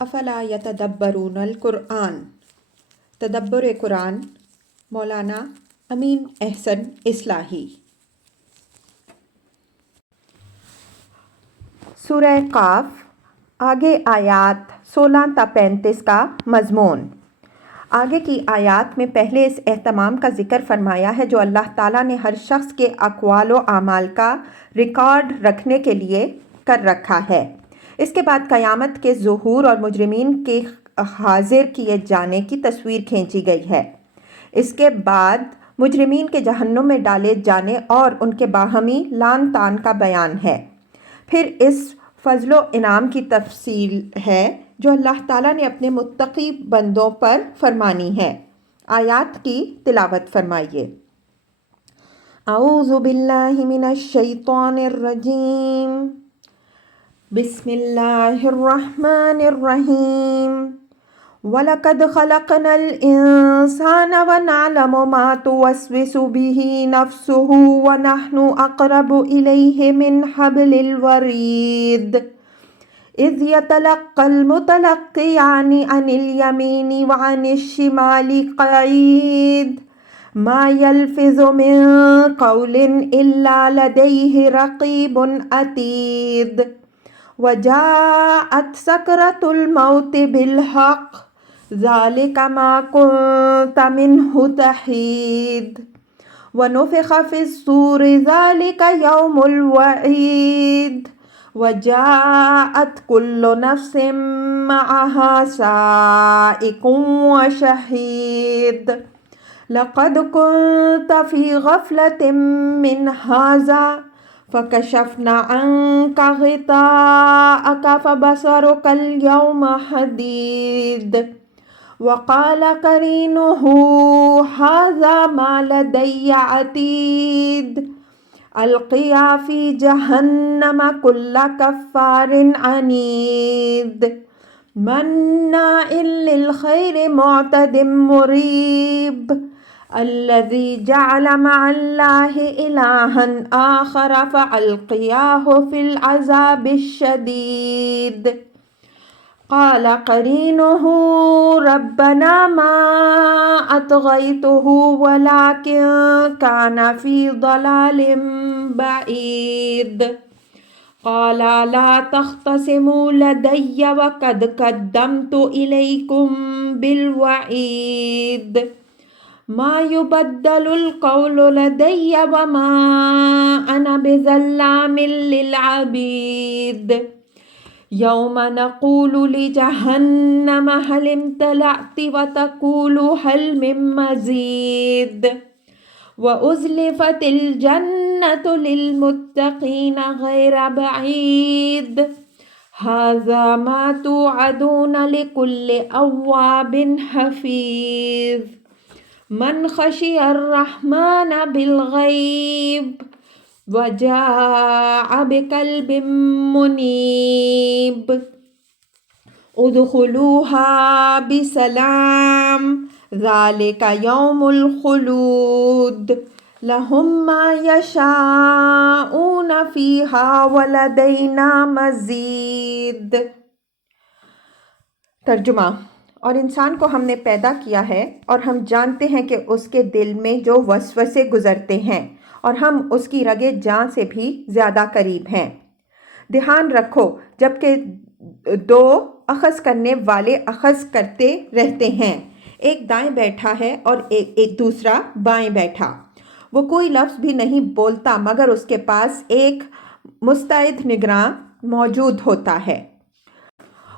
افلا یتدبرون القرآن، تدبر قرآن، مولانا امین احسن اصلاحی۔ سورہ قاف، آگے آیات 16 تا 35 کا مضمون۔ آگے کی آیات میں پہلے اس اہتمام کا ذکر فرمایا ہے جو اللہ تعالیٰ نے ہر شخص کے اقوال و اعمال کا ریکارڈ رکھنے کے لیے کر رکھا ہے۔ اس کے بعد قیامت کے ظہور اور مجرمین کے حاضر کیے جانے کی تصویر کھینچی گئی ہے۔ اس کے بعد مجرمین کے جہنم میں ڈالے جانے اور ان کے باہمی لعن طعن کا بیان ہے۔ پھر اس فضل و انعام کی تفصیل ہے جو اللہ تعالیٰ نے اپنے متقی بندوں پر فرمانی ہے۔ آیات کی تلاوت فرمائیے۔ اعوذ باللہ من الشیطان الرجیم، بسم اللہ الرحمن الرحیم۔ وَلَقَدْ خَلَقْنَا الْإِنسَانَ وَنَعْلَمُ مَا تُوَسْوِسُ بِهِ نَفْسُهُ وَنَحْنُ أَقْرَبُ إِلَيْهِ مِنْ حَبْلِ الْوَرِيدِ إِذْ يَتَلَقَّى الْمُتَلَقِّيَانِ عَنِ الْيَمِينِ وَعَنِ الشِّمَالِ قَعِيدٌ مَا يَلْفِظُ مِنْ قَوْلٍ إِلَّا لَدَيْهِ رَقِيبٌ عَتِيدٌ وَجَاءَتْ سَكْرَةُ الْمَوْتِ بِالْحَقِّ ذَلِكَ مَا كُنْتَ مِنْهُ تَحِيدُ وَنُفِخَ فِي الصُّورِ ذَلِكَ يَوْمُ الْوَعِيدِ وَجَاءَتْ كُلُّ نَفْسٍ مَعَهَا سَائِقٌ وَشَهِيدٌ لَقَدْ كُنْتَ فِي غَفْلَةٍ مِّنْ هَذَا فَكَشَفْنَا عَنْكَ غِطَاءَكَ فَبَصَرُكَ الْيَوْمَ حَدِيدٌ وَقَالَ قَرِينُهُ هَذَا مَا لَدَيَّ عَتِيدٌ أَلْقِيَا فِي جَهَنَّمَ كُلَّ كَفَّارٍ عَنِيدٍ مَنَّاعٍ لِلْخَيْرِ مُعْتَدٍ مُرِيبٍ الَّذِي جَعَلَ مَعَ اللَّهِ إِلَٰهًا آخَرَ فَأَلْقِيَاهُ فِي الْعَذَابِ الشَّدِيدِ قَالَ قَرِينُهُ رَبَّنَا مَا أَطْغَيْتُهُ وَلَٰكِن كَانَ فِي ضَلَالٍ بَعِيدٍ قَالَ لَا تَخْتَصِمُوا لَدَيَّ وَقَدْ قَدَّمْتُ إِلَيْكُمْ بِالْوَعِيدِ مَا يُبَدَّلُ الْقَوْلُ لَدَيَّ وَمَا أَنَا بِظَلَّامٍ لِلْعَبِيدِ يَوْمَ نَقُولُ لِجَهَنَّمَ هَلِ امْتَلَأْتِ وَتَقُولُ هَلْ مِن مَّزِيدٍ وَأُزْلِفَتِ الْجَنَّةُ لِلْمُتَّقِينَ غَيْرَ بَعِيدٍ هَٰذَا مَا تُوعَدُونَ لِكُلِّ أَوَّابٍ حَفِيظٍ مَنْ خَشِيَ الرَّحْمَٰنَ بِالْغَيْبِ وَجَاءَ بِقَلْبٍ مُنِيبٍ ادْخُلُوهَا بِسَلَامٍ ذَلِكَ يَوْمُ الْخُلُودِ لَهُم مَّا يَشَاءُونَ فِيهَا وَلَدَيْنَا مَزِيدٌ۔ ترجمہ۔ اور انسان کو ہم نے پیدا کیا ہے اور ہم جانتے ہیں کہ اس کے دل میں جو وسوسے گزرتے ہیں اور ہم اس کی رگِ جان سے بھی زیادہ قریب ہیں۔ دھیان رکھو جبکہ دو اخذ کرنے والے اخذ کرتے رہتے ہیں، ایک دائیں بیٹھا ہے اور ایک دوسرا بائیں بیٹھا، وہ کوئی لفظ بھی نہیں بولتا مگر اس کے پاس ایک مستعد نگراں موجود ہوتا ہے۔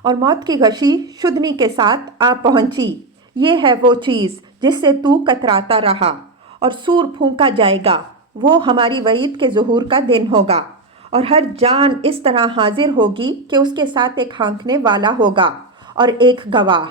اور موت کی غشی شدنی کے ساتھ آ پہنچی، یہ ہے وہ چیز جس سے تو کتراتا رہا، اور سور پھونکا جائے گا، وہ ہماری وعید کے ظہور کا دن ہوگا، اور ہر جان اس طرح حاضر ہوگی کہ اس کے ساتھ ایک ہانکنے والا ہوگا اور ایک گواہ۔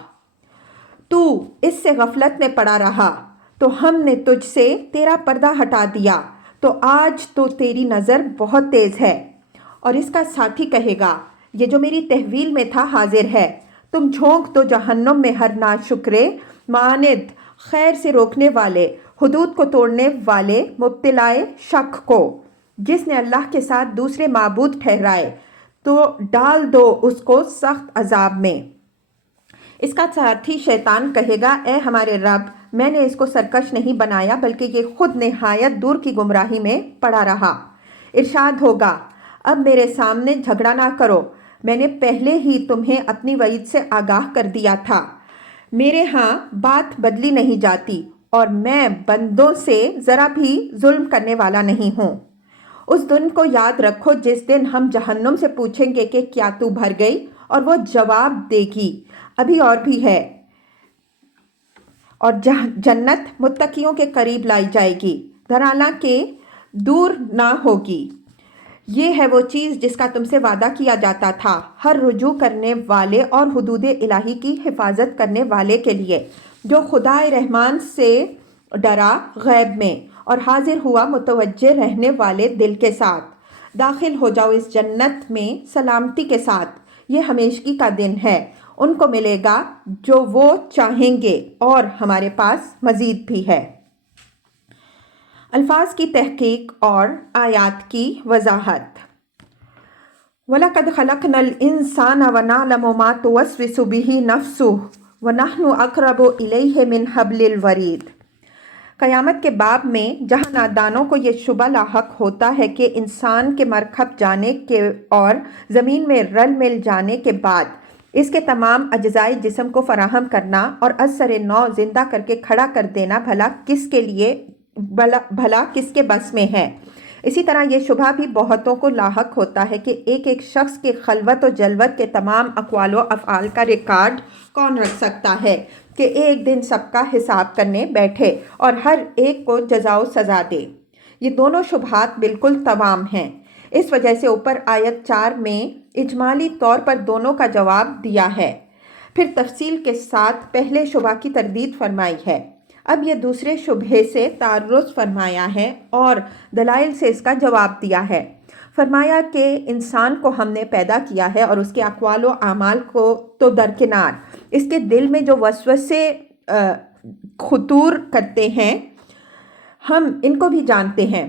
تو اس سے غفلت میں پڑا رہا تو ہم نے تجھ سے تیرا پردہ ہٹا دیا، تو آج تو تیری نظر بہت تیز ہے۔ اور اس کا ساتھی کہے گا، یہ جو میری تحویل میں تھا حاضر ہے، تم جھونک دو جہنم میں ہر ناشکرے معاند، خیر سے روکنے والے، حدود کو توڑنے والے مبتلائے شک کو، جس نے اللہ کے ساتھ دوسرے معبود ٹھہرائے، تو ڈال دو اس کو سخت عذاب میں۔ اس کا ساتھی شیطان کہے گا، اے ہمارے رب، میں نے اس کو سرکش نہیں بنایا بلکہ یہ خود نہایت دور کی گمراہی میں پڑا رہا۔ ارشاد ہوگا، اب میرے سامنے جھگڑا نہ کرو، میں نے پہلے ہی تمہیں اپنی وعید سے آگاہ کر دیا تھا۔ میرے ہاں بات بدلی نہیں جاتی اور میں بندوں سے ذرا بھی ظلم کرنے والا نہیں ہوں۔ اس دن کو یاد رکھو جس دن ہم جہنم سے پوچھیں گے کہ کیا تو بھر گئی، اور وہ جواب دے گی، ابھی اور بھی ہے، اور جنت متقیوں کے قریب لائی جائے گی، دھرانا کے دور نہ ہوگی۔ یہ ہے وہ چیز جس کا تم سے وعدہ کیا جاتا تھا، ہر رجوع کرنے والے اور حدود الہی کی حفاظت کرنے والے کے لیے، جو خدائے رحمان سے ڈرا غیب میں اور حاضر ہوا متوجہ رہنے والے دل کے ساتھ۔ داخل ہو جاؤ اس جنت میں سلامتی کے ساتھ، یہ ہمیشگی کا دن ہے، ان کو ملے گا جو وہ چاہیں گے، اور ہمارے پاس مزید بھی ہے۔ الفاظ کی تحقیق اور آیات کی وضاحت۔ وَلَقَدْ خَلَقْنَا الْإِنسَانَ وَنَعْلَمُ مَا تُوَسْوِسُ بِهِ نَفْسُهُ وَنَحْنُ أَقْرَبُ إِلَيْهِ مِنْ حَبْلِ الْوَرِيدِ۔ قیامت کے باب میں جہاں نادانوں کو یہ شبہ لاحق ہوتا ہے کہ انسان کے مرکب جانے کے اور زمین میں رل مل جانے کے بعد اس کے تمام اجزائے جسم کو فراہم کرنا اور از سر نو زندہ کر کے کھڑا کر دینا بھلا کس کے بس میں ہے، اسی طرح یہ شبہ بھی بہتوں کو لاحق ہوتا ہے کہ ایک ایک شخص کے خلوت و جلوت کے تمام اقوال و افعال کا ریکارڈ کون رکھ سکتا ہے کہ ایک دن سب کا حساب کرنے بیٹھے اور ہر ایک کو جزا و سزا دے۔ یہ دونوں شبہات بالکل تمام ہیں، اس وجہ سے اوپر آیت 4 میں اجمالی طور پر دونوں کا جواب دیا ہے، پھر تفصیل کے ساتھ پہلے شبہ کی تردید فرمائی ہے۔ اب یہ دوسرے شبہے سے تعرض فرمایا ہے اور دلائل سے اس کا جواب دیا ہے۔ فرمایا کہ انسان کو ہم نے پیدا کیا ہے اور اس کے اقوال و اعمال کو تو درکنار، اس کے دل میں جو وسوسے خطور کرتے ہیں ہم ان کو بھی جانتے ہیں۔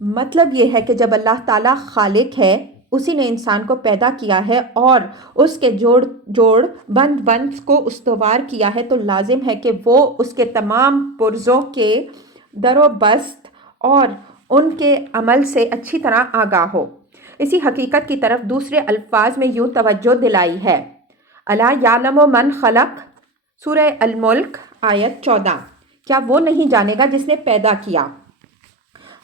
مطلب یہ ہے کہ جب اللہ تعالیٰ خالق ہے، اسی نے انسان کو پیدا کیا ہے اور اس کے جوڑ بند کو استوار کیا ہے، تو لازم ہے کہ وہ اس کے تمام پرزوں کے در و بست اور ان کے عمل سے اچھی طرح آگاہ ہو۔ اسی حقیقت کی طرف دوسرے الفاظ میں یوں توجہ دلائی ہے، الا یعلم من خلق، سورہ الملک آیت 14، کیا وہ نہیں جانے گا جس نے پیدا کیا؟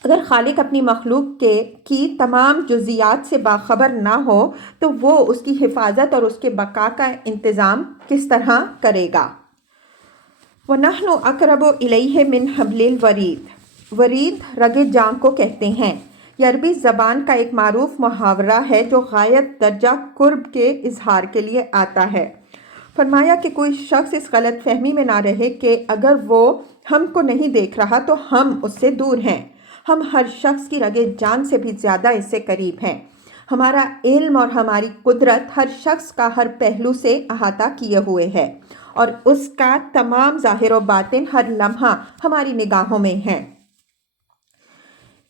اگر خالق اپنی مخلوق کی تمام جزیات سے باخبر نہ ہو تو وہ اس کی حفاظت اور اس کے بقا کا انتظام کس طرح کرے گا؟ وَنَحْنُ أَقْرَبُ إِلَيْهِ مِنْ حَبْلِ الْوَرِيدِ، ورید رگ جان کو کہتے ہیں۔ یہ عربی زبان کا ایک معروف محاورہ ہے جو غایت درجہ قرب کے اظہار کے لیے آتا ہے۔ فرمایا کہ کوئی شخص اس غلط فہمی میں نہ رہے کہ اگر وہ ہم کو نہیں دیکھ رہا تو ہم اس سے دور ہیں، ہم ہر شخص کی رگ جان سے بھی زیادہ اس سے قریب ہیں۔ ہمارا علم اور ہماری قدرت ہر شخص کا ہر پہلو سے احاطہ کیے ہوئے ہے اور اس کا تمام ظاہر و باطن ہر لمحہ ہماری نگاہوں میں ہے۔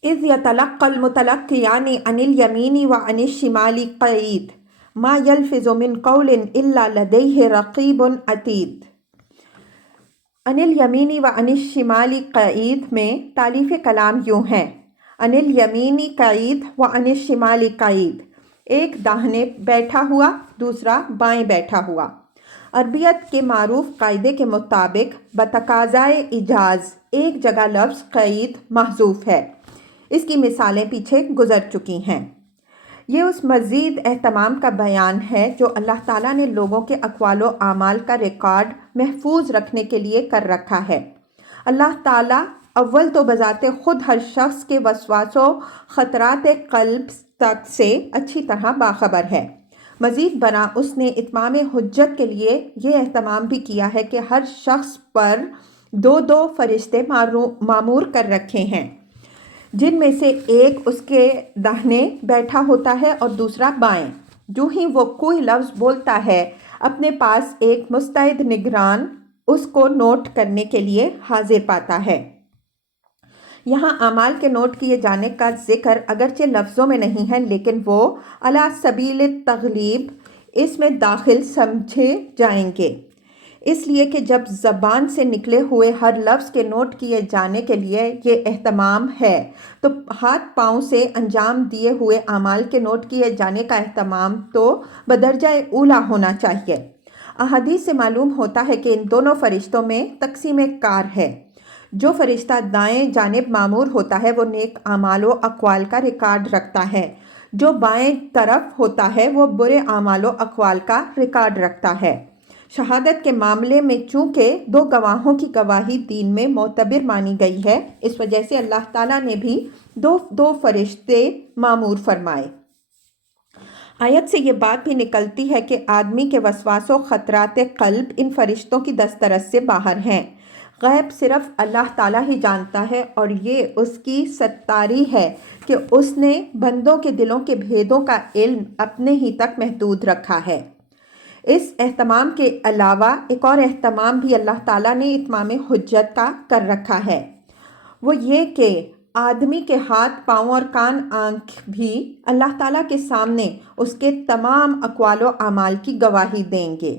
اذ یتلقی المتلقیان عن الیمین وعن الشمال قعید ما یلفظ من قول الا لدیہ رقیب عتید۔ عن الیمین وعن الشمال قعید میں تالیف کلام یوں ہے، عن الیمین قعید وعن الشمال قعید، ایک داہنے بیٹھا ہوا دوسرا بائیں بیٹھا ہوا۔ عربیت کے معروف قاعدے کے مطابق بتقاضائے ایجاز ایک جگہ لفظ قعید محذوف ہے، اس کی مثالیں پیچھے گزر چکی ہیں۔ یہ اس مزید اہتمام کا بیان ہے جو اللہ تعالیٰ نے لوگوں کے اقوال و اعمال کا ریکارڈ محفوظ رکھنے کے لیے کر رکھا ہے۔ اللہ تعالیٰ اول تو بذات خود ہر شخص کے وسواس و خطرات قلب تک سے اچھی طرح باخبر ہے، مزید برآں اس نے اتمام حجت کے لیے یہ اہتمام بھی کیا ہے کہ ہر شخص پر دو فرشتے معمور کر رکھے ہیں، جن میں سے ایک اس کے داہنے بیٹھا ہوتا ہے اور دوسرا بائیں۔ جو ہی وہ کوئی لفظ بولتا ہے اپنے پاس ایک مستعد نگران اس کو نوٹ کرنے کے لیے حاضر پاتا ہے۔ یہاں اعمال کے نوٹ کیے جانے کا ذکر اگرچہ لفظوں میں نہیں ہے، لیکن وہ علی سبیل التغلیب اس میں داخل سمجھے جائیں گے۔ اس لیے کہ جب زبان سے نکلے ہوئے ہر لفظ کے نوٹ کیے جانے کے لیے یہ اہتمام ہے تو ہاتھ پاؤں سے انجام دیے ہوئے اعمال کے نوٹ کیے جانے کا اہتمام تو بدرجہ اولیٰ ہونا چاہیے۔ احادیث سے معلوم ہوتا ہے کہ ان دونوں فرشتوں میں تقسیم کار ہے۔ جو فرشتہ دائیں جانب مامور ہوتا ہے وہ نیک اعمال و اقوال کا ریکارڈ رکھتا ہے، جو بائیں طرف ہوتا ہے وہ برے اعمال و اقوال کا ریکارڈ رکھتا ہے۔ شہادت کے معاملے میں چونکہ دو گواہوں کی گواہی دین میں معتبر مانی گئی ہے، اس وجہ سے اللہ تعالیٰ نے بھی دو فرشتے مامور فرمائے۔ آیت سے یہ بات بھی نکلتی ہے کہ آدمی کے وسواس و خطرات قلب ان فرشتوں کی دسترس سے باہر ہیں۔ غیب صرف اللہ تعالیٰ ہی جانتا ہے، اور یہ اس کی ستاری ہے کہ اس نے بندوں کے دلوں کے بھیدوں کا علم اپنے ہی تک محدود رکھا ہے۔ اس اہتمام کے علاوہ ایک اور اہتمام بھی اللہ تعالیٰ نے اتمام حجت کا کر رکھا ہے، وہ یہ کہ آدمی کے ہاتھ پاؤں اور کان آنکھ بھی اللہ تعالیٰ کے سامنے اس کے تمام اقوال و اعمال کی گواہی دیں گے۔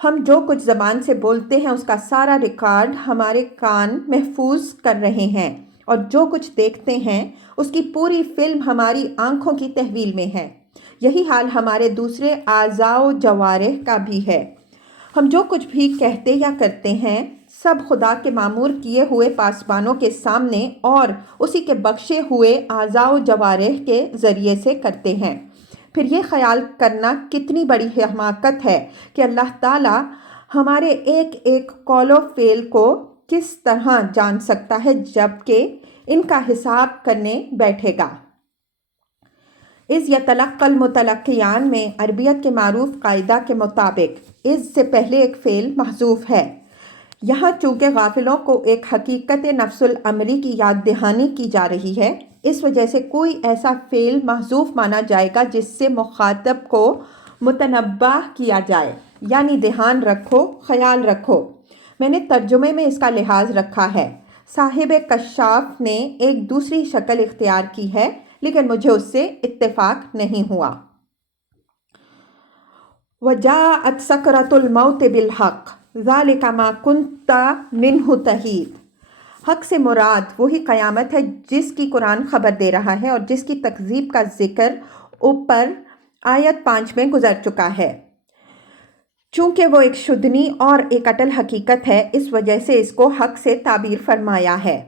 ہم جو کچھ زبان سے بولتے ہیں اس کا سارا ریکارڈ ہمارے کان محفوظ کر رہے ہیں، اور جو کچھ دیکھتے ہیں اس کی پوری فلم ہماری آنکھوں کی تحویل میں ہے۔ یہی حال ہمارے دوسرے اعضاء و جوارح کا بھی ہے۔ ہم جو کچھ بھی کہتے یا کرتے ہیں سب خدا کے معمور کیے ہوئے پاسبانوں کے سامنے اور اسی کے بخشے ہوئے اعضاء و جوارح کے ذریعے سے کرتے ہیں۔ پھر یہ خیال کرنا کتنی بڑی حماقت ہے کہ اللہ تعالیٰ ہمارے ایک ایک قول و فعل کو کس طرح جان سکتا ہے جبکہ ان کا حساب کرنے بیٹھے گا۔ اذ یتلقی المتلقیان میں عربیت کے معروف قاعدہ کے مطابق اذ سے پہلے ایک فعل محذوف ہے۔ یہاں چونکہ غافلوں کو ایک حقیقت نفس الامری کی یاد دہانی کی جا رہی ہے، اس وجہ سے کوئی ایسا فعل محذوف مانا جائے گا جس سے مخاطب کو متنبہ کیا جائے، یعنی دھیان رکھو، خیال رکھو۔ میں نے ترجمے میں اس کا لحاظ رکھا ہے۔ صاحب کشاف نے ایک دوسری شکل اختیار کی ہے لیکن مجھے اس سے اتفاق نہیں ہوا۔ وَجَاءَتْ سَكْرَةُ الْمَوْتِ بِالْحَقِّ ذَلِكَ مَا كُنْتَ مِنْهُ تَحِيدُ۔ حق سے مراد وہی قیامت ہے جس کی قرآن خبر دے رہا ہے اور جس کی تکذیب کا ذکر اوپر آیت 5 میں گزر چکا ہے۔ چونکہ وہ ایک شدنی اور ایک اٹل حقیقت ہے، اس وجہ سے اس کو حق سے تعبیر فرمایا ہے۔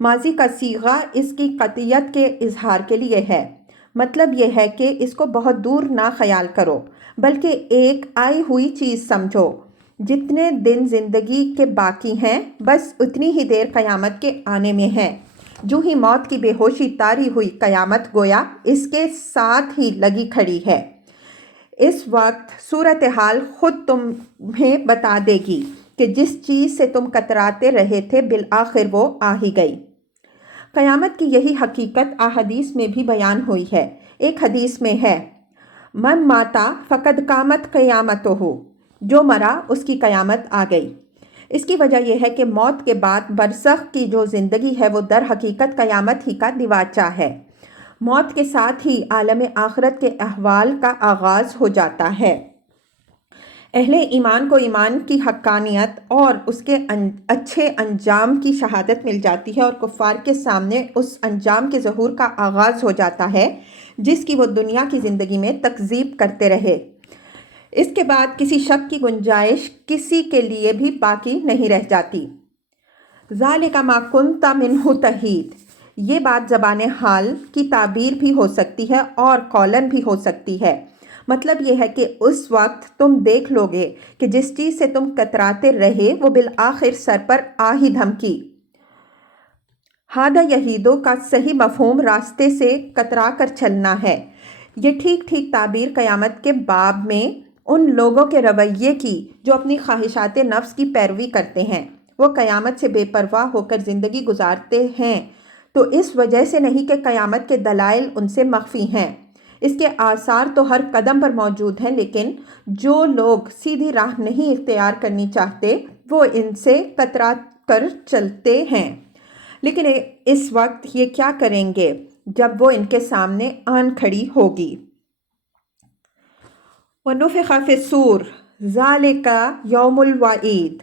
ماضی کا صیغہ اس کی قطعیت کے اظہار کے لیے ہے۔ مطلب یہ ہے کہ اس کو بہت دور نہ خیال کرو بلکہ ایک آئی ہوئی چیز سمجھو۔ جتنے دن زندگی کے باقی ہیں بس اتنی ہی دیر قیامت کے آنے میں ہے۔ جو ہی موت کی بے ہوشی طاری ہوئی قیامت گویا اس کے ساتھ ہی لگی کھڑی ہے۔ اس وقت صورتحال خود تمہیں بتا دے گی کہ جس چیز سے تم کتراتے رہے تھے بالآخر وہ آ ہی گئی۔ قیامت کی یہی حقیقت احادیث میں بھی بیان ہوئی ہے۔ ایک حدیث میں ہے من ماتا فقد قامت قیامتہ، جو مرا اس کی قیامت آ گئی۔ اس کی وجہ یہ ہے کہ موت کے بعد برزخ کی جو زندگی ہے وہ در حقیقت قیامت ہی کا دیواچہ ہے۔ موت کے ساتھ ہی عالم آخرت کے احوال کا آغاز ہو جاتا ہے۔ اہل ایمان کو ایمان کی حقانیت اور اس کے اچھے انجام کی شہادت مل جاتی ہے، اور کفار کے سامنے اس انجام کے ظہور کا آغاز ہو جاتا ہے جس کی وہ دنیا کی زندگی میں تکذیب کرتے رہے۔ اس کے بعد کسی شک کی گنجائش کسی کے لیے بھی باقی نہیں رہ جاتی۔ ذالک ما کنت منہ تحید، یہ بات زبان حال کی تعبیر بھی ہو سکتی ہے اور قولن بھی ہو سکتی ہے۔ مطلب یہ ہے کہ اس وقت تم دیکھ لو گے کہ جس چیز سے تم کتراتے رہے وہ بالآخر سر پر آ ہی دھمکی۔ ہادہ یہیدو کا صحیح مفہوم راستے سے کترا کر چلنا ہے۔ یہ ٹھیک ٹھیک تعبیر قیامت کے باب میں ان لوگوں کے رویے کی جو اپنی خواہشات نفس کی پیروی کرتے ہیں۔ وہ قیامت سے بے پرواہ ہو کر زندگی گزارتے ہیں تو اس وجہ سے نہیں کہ قیامت کے دلائل ان سے مخفی ہیں۔ اس کے آثار تو ہر قدم پر موجود ہیں، لیکن جو لوگ سیدھی راہ نہیں اختیار کرنی چاہتے وہ ان سے کترا کر چلتے ہیں۔ لیکن اس وقت یہ کیا کریں گے جب وہ ان کے سامنے آن کھڑی ہوگی۔ وَنُفِخَ فِي الصُّورِ ذالکا یوم الوعید،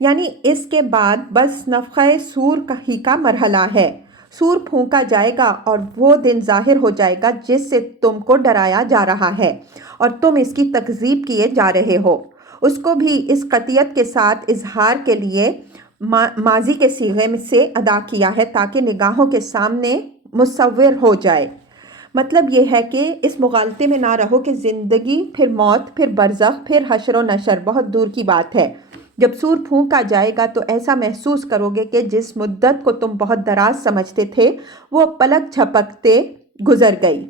یعنی اس کے بعد بس نفخہ سور ہی کا مرحلہ ہے۔ سور پھونکا جائے گا اور وہ دن ظاہر ہو جائے گا جس سے تم کو ڈرایا جا رہا ہے اور تم اس کی تکذیب کیے جا رہے ہو۔ اس کو بھی اس قطعیت کے ساتھ اظہار کے لیے ماضی کے صیغے سے ادا کیا ہے تاکہ نگاہوں کے سامنے مصور ہو جائے۔ مطلب یہ ہے کہ اس مغالطے میں نہ رہو کہ زندگی، پھر موت، پھر برزخ، پھر حشر و نشر بہت دور کی بات ہے۔ جب سور پھونکا جائے گا تو ایسا محسوس کرو گے کہ جس مدت کو تم بہت دراز سمجھتے تھے وہ پلک جھپکتے گزر گئی۔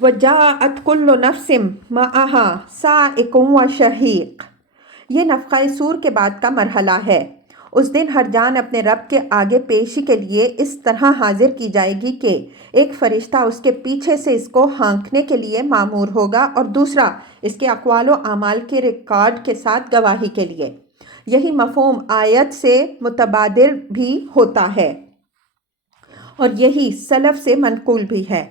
وَجَاءَتْ كُلُّ نَفْسٍ مَعَهَا سَائِقٌ وَشَهِيقٌ، یہ نفخہ سور کے بعد کا مرحلہ ہے۔ اس دن ہر جان اپنے رب کے آگے پیشی کے لیے اس طرح حاضر کی جائے گی کہ ایک فرشتہ اس کے پیچھے سے اس کو ہانکنے کے لیے مامور ہوگا اور دوسرا اس کے اقوال و اعمال کے ریکارڈ کے ساتھ گواہی کے لیے۔ یہی مفہوم آیت سے متبادر بھی ہوتا ہے اور یہی سلف سے منقول بھی ہے۔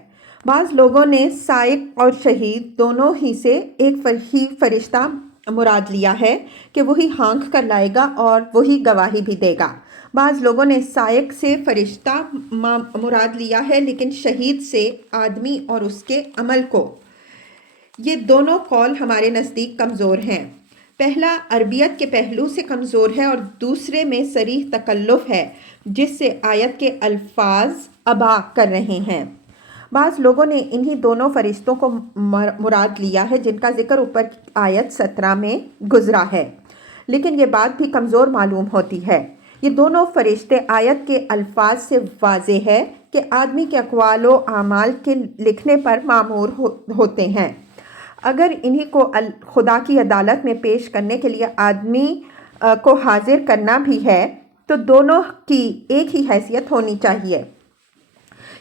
بعض لوگوں نے سائق اور شہید دونوں ہی سے ایک ہی فرشتہ مراد لیا ہے کہ وہی ہانک کر لائے گا اور وہی گواہی بھی دے گا۔ بعض لوگوں نے سائق سے فرشتہ مراد لیا ہے لیکن شہید سے آدمی اور اس کے عمل کو۔ یہ دونوں قول ہمارے نزدیک کمزور ہیں۔ پہلا عربیت کے پہلو سے کمزور ہے اور دوسرے میں صریح تکلف ہے جس سے آیت کے الفاظ اباح کر رہے ہیں۔ بعض لوگوں نے انہی دونوں فرشتوں کو مراد لیا ہے جن کا ذکر اوپر آیت 17 میں گزرا ہے، لیکن یہ بات بھی کمزور معلوم ہوتی ہے۔ یہ دونوں فرشتے آیت کے الفاظ سے واضح ہے کہ آدمی کے اقوال و اعمال کے لکھنے پر مامور ہوتے ہیں۔ اگر انہی کو خدا کی عدالت میں پیش کرنے کے لیے آدمی کو حاضر کرنا بھی ہے تو دونوں کی ایک ہی حیثیت ہونی چاہیے،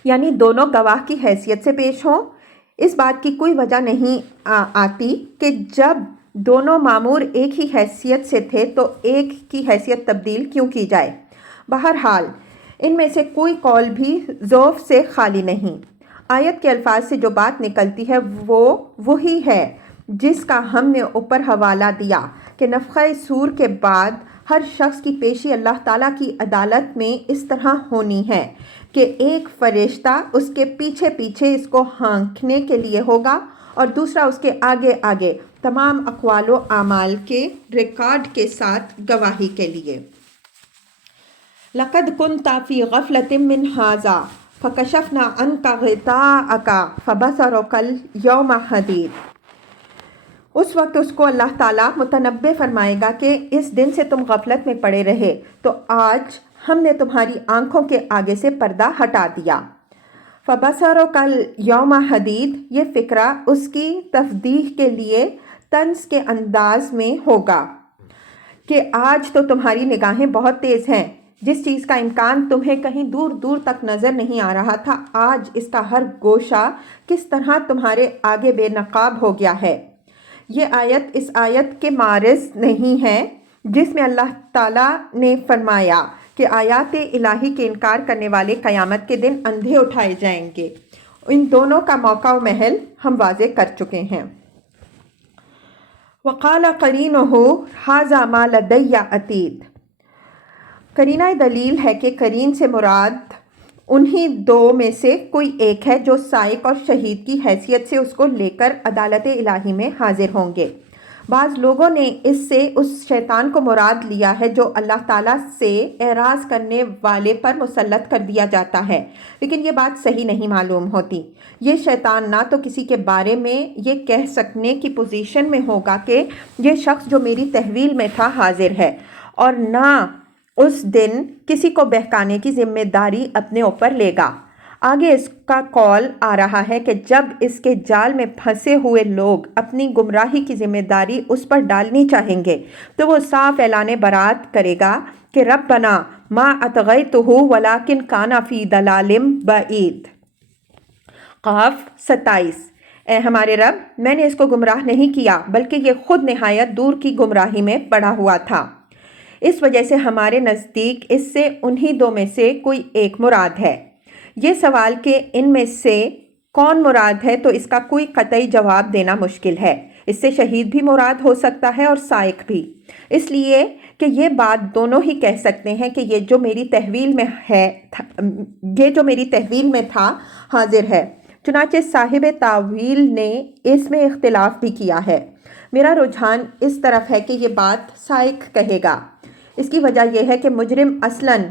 یعنی دونوں گواہ کی حیثیت سے پیش ہوں۔ اس بات کی کوئی وجہ نہیں آتی کہ جب دونوں مامور ایک ہی حیثیت سے تھے تو ایک کی حیثیت تبدیل کیوں کی جائے۔ بہرحال ان میں سے کوئی قول بھی ضعف سے خالی نہیں۔ آیت کے الفاظ سے جو بات نکلتی ہے وہ وہی ہے جس کا ہم نے اوپر حوالہ دیا کہ نفخہ سور کے بعد ہر شخص کی پیشی اللہ تعالیٰ کی عدالت میں اس طرح ہونی ہے کہ ایک فرشتہ اس کے پیچھے پیچھے اس کو ہانکنے کے لیے ہوگا اور دوسرا اس کے آگے آگے تمام اقوال و اعمال کے ریکارڈ کے ساتھ گواہی کے لیے۔ لَقَدْ كُنْتَ فِي غَفْلَةٍ مِّنْ هَٰذَا فَكَشَفْنَا عَنْكَ غِطَاءَكَ فَبَصَرُكَ الْيَوْمَ حَدِيدٌ۔ اس وقت اس کو اللہ تعالیٰ متنبہ فرمائے گا کہ اس دن سے تم غفلت میں پڑے رہے تو آج ہم نے تمہاری آنکھوں کے آگے سے پردہ ہٹا دیا۔ فَبَصَرُكَ الْيَوْمَ حَدِيدٌ، یہ فقرہ اس کی تفدیح کے لیے طنز کے انداز میں ہوگا کہ آج تو تمہاری نگاہیں بہت تیز ہیں۔ جس چیز کا امکان تمہیں کہیں دور دور تک نظر نہیں آ رہا تھا آج اس کا ہر گوشہ کس طرح تمہارے آگے بے نقاب ہو گیا ہے۔ یہ آیت اس آیت کے معرض نہیں ہے جس میں اللہ تعالیٰ نے فرمایا کہ آیات الہی کے انکار کرنے والے قیامت کے دن اندھے اٹھائے جائیں گے۔ ان دونوں کا موقع و محل ہم واضح کر چکے ہیں۔ وَقَالَ قَرِينُهُ هَٰذَا مَا لَدَيَّ عَتِيدٌ، قرینہ دلیل ہے کہ قرین سے مراد انہی دو میں سے کوئی ایک ہے جو سائق اور شہید کی حیثیت سے اس کو لے کر عدالت الہی میں حاضر ہوں گے۔ بعض لوگوں نے اس سے اس شیطان کو مراد لیا ہے جو اللہ تعالیٰ سے اعراض کرنے والے پر مسلط کر دیا جاتا ہے، لیکن یہ بات صحیح نہیں معلوم ہوتی۔ یہ شیطان نہ تو کسی کے بارے میں یہ کہہ سکنے کی پوزیشن میں ہوگا کہ یہ شخص جو میری تحویل میں تھا حاضر ہے، اور نہ اس دن کسی کو بہکانے کی ذمہ داری اپنے اوپر لے گا۔ آگے اس کا قول آ رہا ہے کہ جب اس کے جال میں پھنسے ہوئے لوگ اپنی گمراہی کی ذمہ داری اس پر ڈالنی چاہیں گے تو وہ صاف اعلان برات کرے گا کہ ربنا ما اطغیتہ ولکن کان فی ضلال بعید۔ قاف 27، اے ہمارے رب، میں نے اس کو گمراہ نہیں کیا بلکہ یہ خود نہایت دور کی گمراہی میں پڑا ہوا تھا۔ اس وجہ سے ہمارے نزدیک اس سے انہی دو میں سے کوئی ایک مراد ہے۔ یہ سوال کہ ان میں سے کون مراد ہے تو اس کا کوئی قطعی جواب دینا مشکل ہے۔ اس سے شہید بھی مراد ہو سکتا ہے اور سائق بھی، اس لیے کہ یہ بات دونوں ہی کہہ سکتے ہیں کہ یہ جو میری تحویل میں ہے، یہ جو میری تحویل میں تھا حاضر ہے۔ چنانچہ صاحب تاویل نے اس میں اختلاف بھی کیا ہے۔ میرا رجحان اس طرف ہے کہ یہ بات سائق کہے گا۔ اس کی وجہ یہ ہے کہ مجرم اصلاً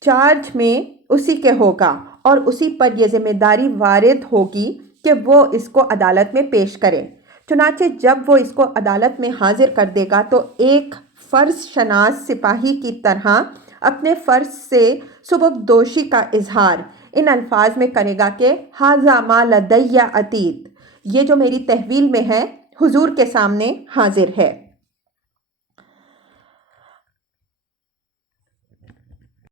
چارج میں اسی کے ہوگا اور اسی پر یہ ذمہ داری وارد ہوگی کہ وہ اس کو عدالت میں پیش کرے۔ چنانچہ جب وہ اس کو عدالت میں حاضر کر دے گا تو ایک فرض شناس سپاہی کی طرح اپنے فرض سے سبکدوشی کا اظہار ان الفاظ میں کرے گا کہ ھذا ما لدی عتید، یہ جو میری تحویل میں ہے حضور کے سامنے حاضر ہے۔